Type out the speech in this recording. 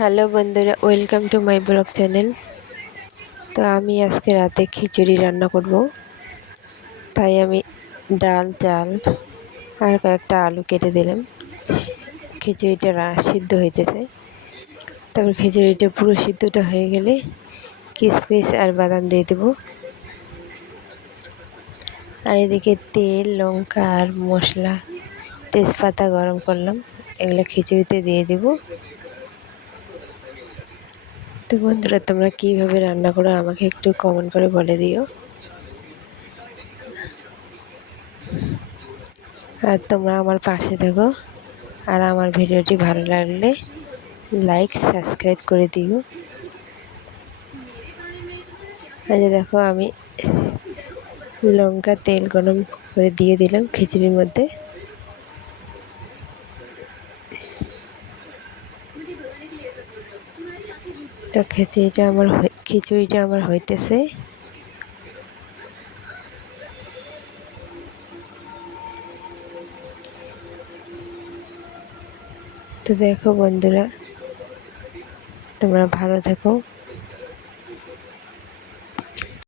Hello বন্ধুরা, welcome to my blog channel. তো আমি আজকে রাতে খিচুড়ি রান্না করব। তাই আমি ডাল, চাল আর কয়েকটা আলু কেটে দিলাম। খিচুড়িটা সিদ্ধ হইতেছে। তারপর খিচুড়িটা পুরো সিদ্ধটা হয়ে গেলে কিশমিশ আর বাদাম দিয়ে দেবো। আর এদিকে তেল, লঙ্কা আর মশলা, তেজপাতা গরম করলাম। এগুলো খিচুড়িতে দিয়ে দেবো। তো বন্ধুরা, তোমরা কীভাবে রান্না করো আমাকে একটু কমেন্ট করে বলে দিও। আর তোমরা আমার পাশে থাকো। আর আমার ভিডিওটি ভালো লাগলে লাইক সাবস্ক্রাইব করে দিও। আর দেখো, আমি লঙ্কা তেল গরম করে দিয়ে দিলাম খিচুড়ির মধ্যে। তো খিচুড়িটা আমার খিচুড়িটা আমার হইতেছে। তো দেখো বন্ধুরা তোমরা ভালো থাকো।